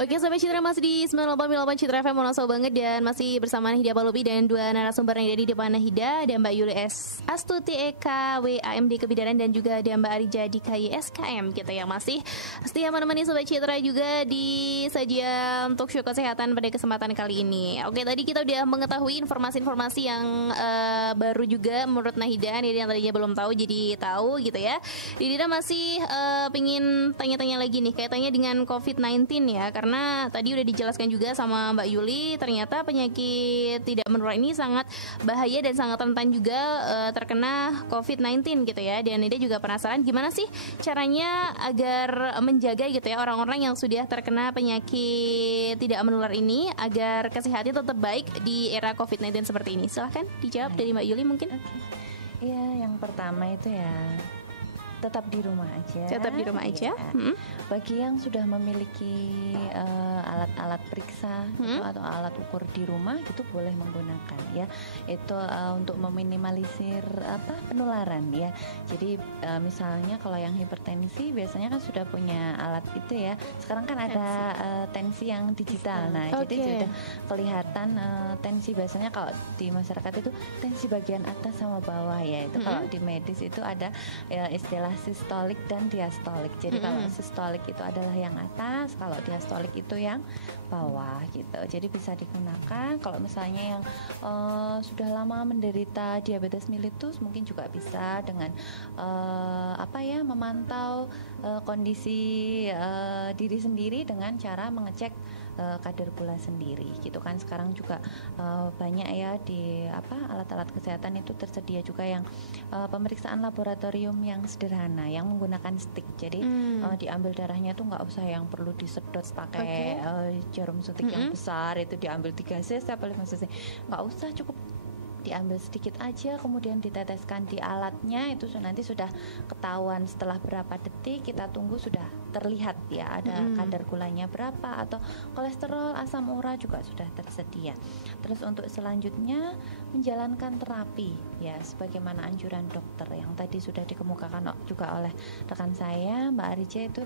Oke Sobat Citra, masih di 98,8 Citra FM Monoso banget. Dan masih bersama Nahida Palupi dan dua narasumber yang ada di depan Nahida. Ada Mbak Yuli S. Astuti Eka WAMD Kebidanan, dan juga ada Mbak Arija di KYSKM gitu ya. Masih setia menemani Sobat Citra juga di sajian talk show kesehatan pada kesempatan kali ini. Oke, tadi kita udah mengetahui informasi-informasi yang baru juga menurut Nahida. Nahida yang tadinya belum tahu jadi tahu gitu ya. Nahida masih pengen tanya-tanya lagi nih kaitannya dengan COVID-19 ya. Karena tadi udah dijelaskan juga sama Mbak Yuli, ternyata penyakit tidak menular ini sangat bahaya dan sangat rentan juga terkena COVID-19 gitu ya. Dan Nida juga penasaran gimana sih caranya agar menjaga gitu ya orang-orang yang sudah terkena penyakit tidak menular ini agar kesehatannya tetap baik di era COVID-19 seperti ini. Silahkan dijawab dari Mbak Yuli mungkin. Iya, yang pertama itu ya tetap di rumah aja. Tetap di rumah aja. Bagi yang sudah memiliki alat-alat periksa gitu, atau alat ukur di rumah, itu boleh menggunakan ya. Itu untuk meminimalisir penularan ya. Jadi misalnya kalau yang hipertensi biasanya kan sudah punya alat itu ya. Sekarang kan ada tensi yang digital. Nah, jadi sudah kelihatan tensi. Biasanya kalau di masyarakat itu tensi bagian atas sama bawah ya. Itu kalau di medis itu ada istilah sistolik dan diastolik. Jadi kalau sistolik itu adalah yang atas, kalau diastolik itu yang bawah gitu. Jadi bisa digunakan. Kalau misalnya yang sudah lama menderita diabetes mellitus, mungkin juga bisa dengan memantau kondisi diri sendiri dengan cara mengecek kadar gula sendiri gitu kan. Sekarang juga banyak ya di alat-alat kesehatan itu tersedia juga yang pemeriksaan laboratorium yang sederhana yang menggunakan stick. Jadi diambil darahnya tuh nggak usah yang perlu disedot pakai jarum suntik yang besar, itu diambil 3 cc apa 5 cc, nggak usah, cukup diambil sedikit aja, kemudian diteteskan di alatnya. Itu nanti sudah ketahuan setelah berapa detik, kita tunggu sudah terlihat ya ada kadar gulanya berapa, atau kolesterol, asam urat juga sudah tersedia. Terus untuk selanjutnya menjalankan terapi ya sebagaimana anjuran dokter yang tadi sudah dikemukakan juga oleh rekan saya Mbak Arija. Itu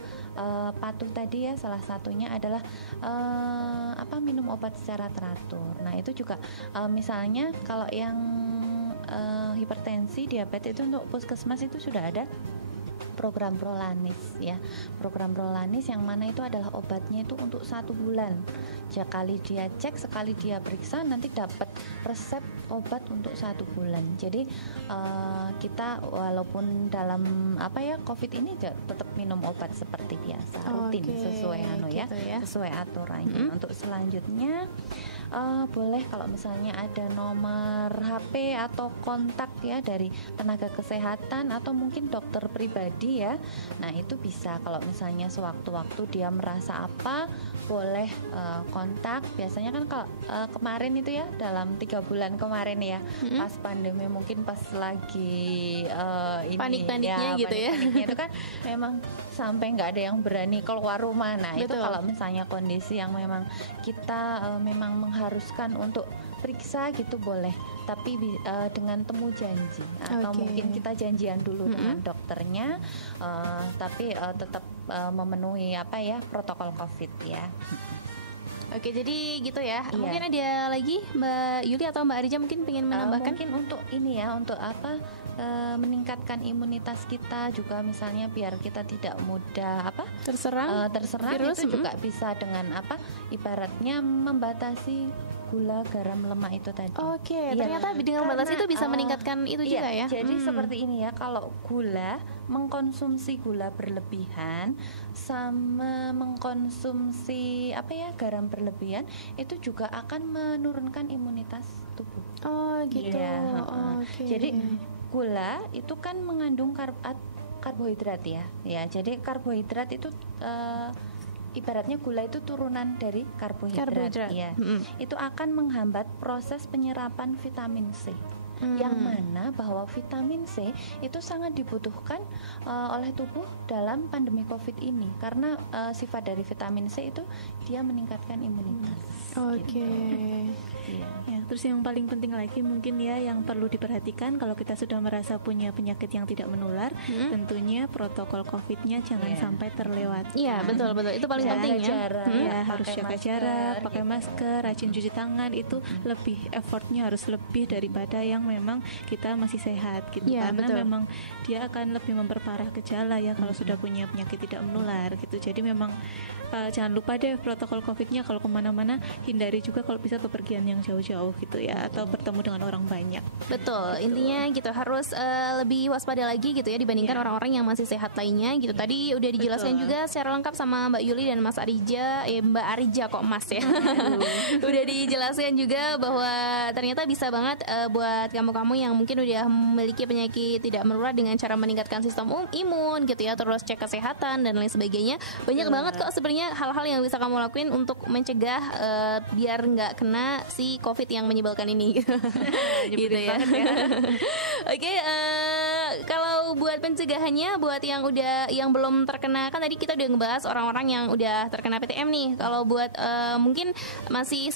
patuh tadi ya, salah satunya adalah minum obat secara teratur. Nah itu juga misalnya kalau yang hipertensi, diabetes, itu untuk puskesmas itu sudah ada program Prolanis ya. Program Prolanis yang mana itu adalah obatnya itu untuk 1 bulan. Sekali dia cek, sekali dia periksa, nanti dapat resep obat untuk 1 bulan. Jadi kita walaupun dalam COVID ini tetap minum obat seperti biasa, rutin sesuai sesuai aturannya. Untuk selanjutnya boleh kalau misalnya ada nomor HP atau kontak ya dari tenaga kesehatan atau mungkin dokter pribadi ya. Nah itu bisa kalau misalnya sewaktu-waktu dia merasa boleh kontak. Biasanya kan kalau kemarin itu ya, dalam 3 bulan kemarin ya, pas pandemi, mungkin pas lagi panik-paniknya gitu ya, panik-paniknya itu kan memang sampai nggak ada yang berani keluar rumah. Nah itu kalau misalnya kondisi yang memang kita memang mengharuskan untuk periksa gitu boleh, tapi dengan temu janji atau mungkin kita janjian dulu dengan dokternya, tapi tetap memenuhi protokol COVID ya. Oke, jadi gitu ya. Iya. Mungkin ada lagi Mbak Yuli atau Mbak Arija mungkin pengen menambahkan? Mungkin untuk ini ya, untuk meningkatkan imunitas kita juga, misalnya biar kita tidak mudah terserang virus, itu juga bisa dengan ibaratnya membatasi gula, garam, lemak itu tadi. Ternyata dengan membatasi itu bisa meningkatkan itu juga ya. Jadi seperti ini ya, kalau gula, mengkonsumsi gula berlebihan sama mengkonsumsi garam berlebihan itu juga akan menurunkan imunitas tubuh. Jadi gula itu kan mengandung karbohidrat ya. Jadi karbohidrat itu ibaratnya gula itu turunan dari karbohidrat. Ya. Itu akan menghambat proses penyerapan vitamin C. yang mana bahwa vitamin C itu sangat dibutuhkan oleh tubuh dalam pandemi COVID ini, karena sifat dari vitamin C itu dia meningkatkan imunitas. Oke. Ya, terus yang paling penting lagi mungkin ya yang perlu diperhatikan kalau kita sudah merasa punya penyakit yang tidak menular, tentunya protokol COVID-nya jangan sampai terlewat. Iya, betul itu paling penting ya. Harus jaga jarak, pakai masker, rajin cuci tangan, itu lebih effortnya harus lebih daripada yang memang kita masih sehat gitu. Karena memang dia akan lebih memperparah gejala ya kalau sudah punya penyakit tidak menular gitu. Jadi memang jangan lupa deh protokol COVID-nya, kalau kemana-mana hindari juga kalau bisa bepergian yang jauh-jauh gitu ya, atau bertemu dengan orang banyak. Betul. Intinya gitu harus lebih waspada lagi gitu ya dibandingkan orang-orang yang masih sehat lainnya gitu. Tadi udah dijelaskan juga secara lengkap sama Mbak Yuli dan Mas Arija, Mbak Arija kok Mas ya. Udah dijelaskan juga bahwa ternyata bisa banget buat kamu-kamu yang mungkin udah memiliki penyakit tidak menular dengan cara meningkatkan sistem imun gitu ya, terus cek kesehatan dan lain sebagainya. Banyak banget kok sebenarnya hal-hal yang bisa kamu lakuin untuk mencegah biar nggak kena si COVID yang menyebalkan ini gitu ya. Oke, kalau buat pencegahannya, buat yang belum terkena, kan tadi kita udah ngebahas orang-orang yang udah terkena PTM nih. Kalau buat mungkin masih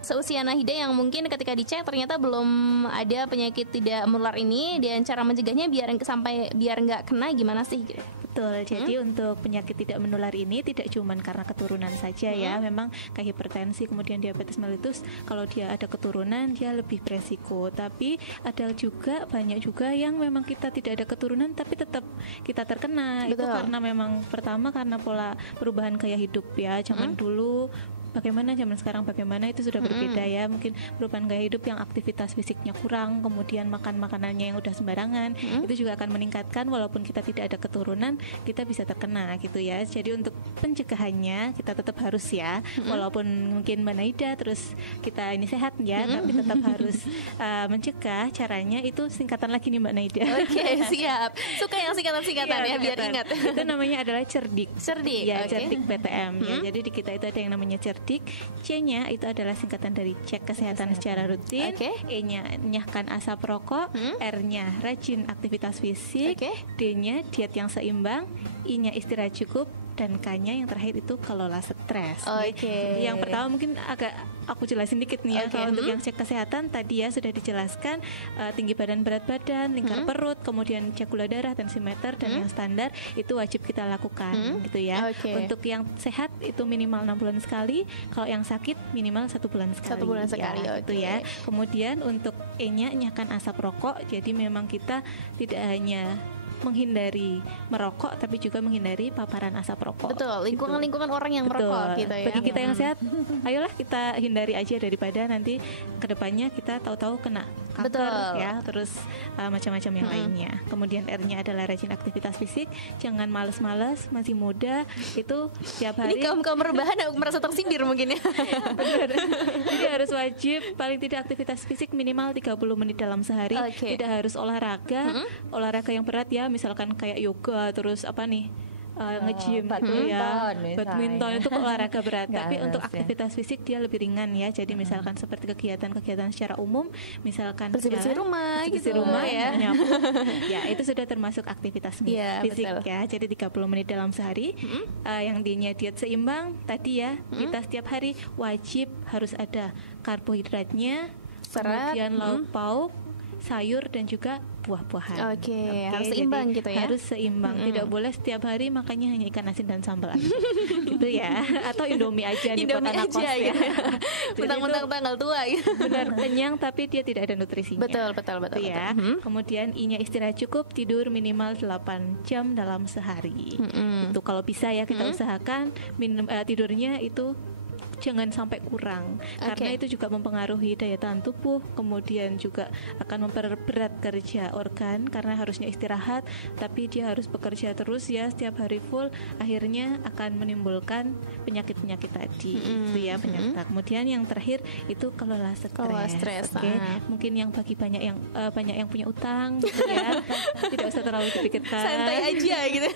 seusia Nahida yang mungkin ketika dicek ternyata belum ada penyakit tidak menular ini, dan cara mencegahnya biar nggak kena gimana sih gitu? Betul, jadi untuk penyakit tidak menular ini tidak cuma karena keturunan saja ya. Memang kayak hipertensi, kemudian diabetes mellitus, kalau dia ada keturunan dia lebih beresiko. Tapi ada juga banyak juga yang memang kita tidak ada keturunan tapi tetap kita terkena. Betul. Itu karena memang pertama karena pola perubahan gaya hidup ya. Zaman dulu bagaimana, zaman sekarang bagaimana, itu sudah berbeda ya. Mungkin perubahan gaya hidup yang aktivitas fisiknya kurang, kemudian makan makanannya yang udah sembarangan, itu juga akan meningkatkan walaupun kita tidak ada keturunan, kita bisa terkena gitu ya. Jadi untuk pencegahannya kita tetap harus ya, walaupun mungkin Mbak Naida terus kita ini sehat ya, tapi tetap harus mencegah. Caranya itu singkatan lagi nih Mbak Naida. Oke, siap. Suka yang singkatan-singkatan ya, biar ingat. Itu namanya adalah cerdik. Ya, cerdik PTM ya. Jadi di kita itu ada yang namanya cerdik. C-nya itu adalah singkatan dari cek kesehatan secara rutin. E-nya nyahkan asap rokok. R-nya rajin aktivitas fisik. D-nya diet yang seimbang. I-nya istirahat cukup. Dan K-nya yang terakhir itu kelola stres. Yang pertama mungkin agak aku jelasin dikit nih ya. Kalau untuk yang cek kesehatan tadi ya sudah dijelaskan, tinggi badan, berat badan, lingkar perut, kemudian cek gula darah, tensimeter, dan yang standar itu wajib kita lakukan gitu ya. Untuk yang sehat itu minimal 6 bulan sekali, kalau yang sakit minimal 1 bulan sekali. 1 bulan sekali ya, itu ya. Kemudian untuk E-nya nyahkan asap rokok. Jadi memang kita tidak hanya menghindari merokok tapi juga menghindari paparan asap rokok. Betul, lingkungan orang yang merokok gitu ya. Bagi kita yang sehat, ayolah kita hindari aja daripada nanti kedepannya kita tahu-tahu kena kanker ya, terus macam-macam yang lainnya. Kemudian R-nya adalah rajin aktivitas fisik, jangan malas-malas, masih muda, itu tiap hari. Ini kaum rebahan aku merasa tersindir mungkin ya. Benar. Jadi harus wajib paling tidak aktivitas fisik minimal 30 menit dalam sehari. Tidak harus olahraga, olahraga yang berat ya, misalkan kayak yoga, terus apa nih, nge-gym badminton itu olahraga berat. Tapi untuk aktivitas fisik dia lebih ringan ya. Jadi misalkan seperti kegiatan-kegiatan secara umum, misalkan bersih-bersih rumah ya, nyapu, ya itu sudah termasuk aktivitas fisik ya. Jadi 30 menit dalam sehari. Yang dinya diet seimbang tadi ya, kita setiap hari wajib harus ada karbohidratnya, kemudian lauk pauk, sayur, dan juga buah-buahan. Harus seimbang gitu ya. Harus seimbang. Tidak boleh setiap hari makannya hanya ikan asin dan sambal aja. Gitu ya. Atau Indomie aja nih buat anak kos ya. Mentang-mentang tanggal tua gitu. Benar, kenyang tapi dia tidak ada nutrisinya. Betul ya. Kemudian I-nya istirahat cukup, tidur minimal 8 jam dalam sehari. Itu kalau bisa ya kita usahakan tidurnya itu jangan sampai kurang, karena itu juga mempengaruhi daya tahan tubuh, kemudian juga akan memperberat kerja organ karena harusnya istirahat tapi dia harus bekerja terus ya setiap hari full, akhirnya akan menimbulkan penyakit-penyakit tadi itu ya, penyakit. Kemudian yang terakhir itu kelola stres. Mungkin yang bagi banyak yang punya utang gitu ya, tidak nggak usah terlalu dipikirkan. Santai aja gitu.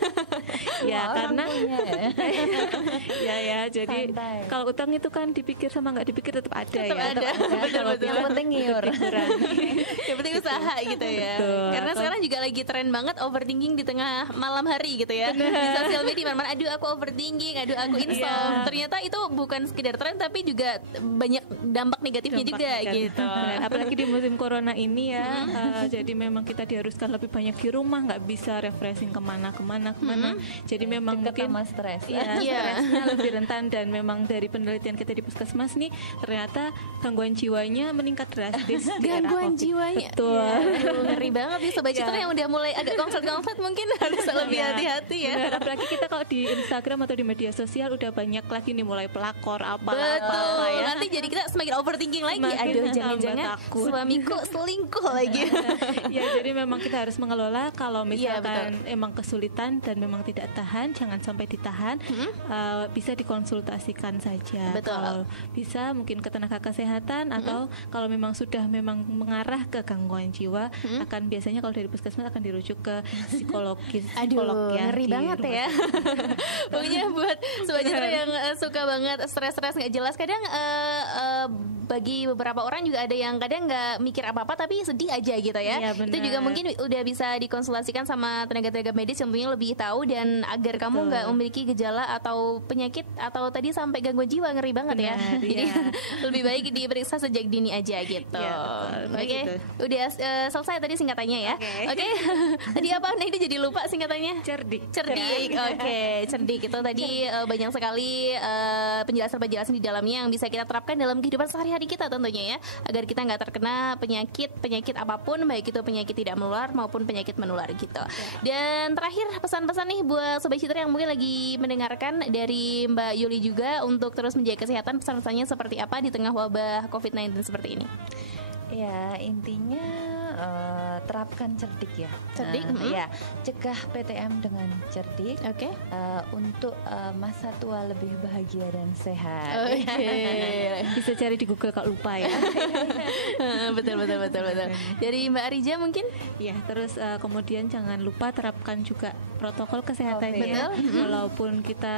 Ya Orang karena punya ya jadi Santai. kalau utang itu kan dipikir sama nggak dipikir tetap ada Tetap ya. ada. Betul-betul. yang penting ngiur. Yang penting usaha gitu ya. Betul. Karena sekarang juga lagi tren banget overthinking di tengah malam hari gitu ya. Di sosial media mana-mana, aduh aku overthinking, aduh aku insomnia. Ternyata itu bukan sekedar tren tapi juga banyak dampak negatifnya Dampak juga negatif. gitu. Apalagi di musim corona ini ya, jadi memang kita diharuskan lebih banyak di rumah, nggak bisa refreshing kemana. Jadi memang Deket mungkin sama stres. ya, Iya. stresnya lebih rentan dan memang dari penelitian kita di puskesmas nih ternyata gangguan jiwanya meningkat drastis. di era Gangguan COVID. jiwanya. Betul. Aduh, ngeri banget nih Sobat Iya. Citra yang udah mulai agak konslet mungkin harus lebih Iya. hati-hati ya. Benar, apalagi kita kalau di Instagram atau di media sosial udah banyak lagi nih mulai pelakor apa Betul. ya. Nanti jadi kita semakin overthinking lagi. Semakin Aduh, tambah jangan-jangan takut. suamiku selingkuh lagi. Ya jadi memang kita harus mengelola kalau Iya, misalkan emang kesulitan dan memang tidak tahan, jangan sampai ditahan, bisa dikonsultasikan saja. Betul. Kalau bisa mungkin ke tenaga kesehatan atau kalau memang sudah memang mengarah ke gangguan jiwa, akan biasanya kalau dari puskesmas akan dirujuk ke psikolog Aduh, ya, ngeri di banget rumah ya. Pokoknya buat Sobat Citra yang suka banget stres-stres nggak jelas, kadang bagi beberapa orang juga ada yang kadang nggak mikir apa-apa tapi sedih aja gitu ya. Iya, benar. Itu juga mungkin udah bisa dikonsultasikan sama tenaga-tenaga medis yang tentunya lebih tahu dan agar kamu nggak memiliki gejala atau penyakit atau tadi sampai gangguan jiwa, ngeri banget ya. Benar, Jadi iya. lebih baik diperiksa sejak dini aja gitu. Iya, betul. Oke, Baik gitu. udah selesai tadi singkatannya ya. Oke. Tadi apa? Nah, ini jadi lupa singkatannya. cerdik. Cerdik, oke, cerdik itu tadi banyak sekali penjelasan-penjelasan di dalamnya yang bisa kita terapkan dalam kehidupan sehari-hari kita tentunya ya, agar kita nggak terkena penyakit apapun, baik itu penyakit tidak menular maupun penyakit menular gitu. Dan terakhir pesan-pesan nih buat Sobat Citra yang mungkin lagi mendengarkan dari Mbak Yuli juga untuk terus menjaga kesehatan, pesan-pesannya seperti apa di tengah wabah COVID-19 seperti ini? Ya intinya terapkan cerdik ya. Cerdik, Ya cegah PTM dengan cerdik. Oke. Untuk masa tua lebih bahagia dan sehat. Oke. Bisa cari di Google kalau lupa ya. betul. Dari Mbak Arija mungkin? Ya, terus kemudian jangan lupa terapkan juga protokol kesehatan Oke. ya. Walaupun kita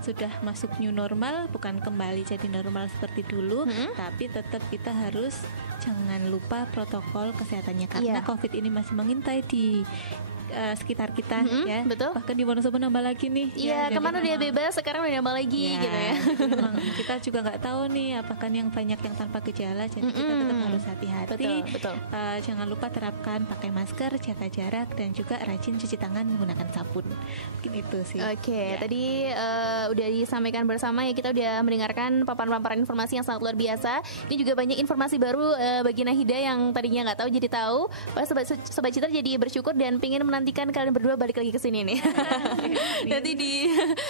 sudah masuk new normal, bukan kembali jadi normal seperti dulu, tapi tetap kita harus jangan lupa protokol kesehatannya karena Iya. COVID ini masih mengintai di sekitar kita ya. betul. Bahkan di Wonosobo nambah lagi nih. Iya, jadi kemana udah memang- bebas, sekarang udah nambah lagi Ya, gitu ya. jadi memang kita juga nggak tahu nih apakah yang banyak yang tanpa gejala, jadi kita tetap harus hati-hati. Betul. Jangan lupa terapkan pakai masker, jaga jarak, dan juga rajin cuci tangan menggunakan sabun. Mungkin itu sih. Oke, Ya. tadi udah disampaikan bersama ya, kita udah mendengarkan paparan-paparan informasi yang sangat luar biasa. Ini juga banyak informasi baru bagi Nahida yang tadinya nggak tahu jadi tahu. Pas Sobat Citra jadi bersyukur dan pengen menantikan kalian berdua balik lagi ke sini nih. Nanti di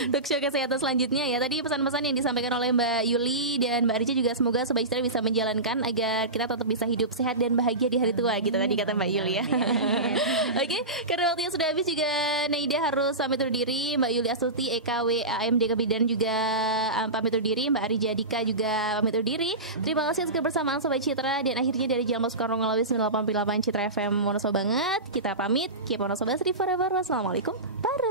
talk show kesehatan selanjutnya ya. Tadi pesan-pesan yang disampaikan oleh Mbak Yuli dan Mbak Arija juga semoga Sobat Citra bisa menjalankan agar kita tetap bisa hidup sehat dan bahagia di hari tua gitu tadi kata Mbak Yuli ya. Oke, karena waktunya sudah habis juga Naida harus pamit undur diri. Mbak Yuli Astuti EKW AMD Kebidanan juga pamit undur diri. Mbak Arija Dika juga pamit undur diri. Terima kasih atas kebersamaan Sobat Citra dan akhirnya dari Jalan Soekarno Ngawi 98,8 Citra FM Wonosobo banget. Kita pamit. Keep Wonosobo Forever. Wassalamualaikum. Para.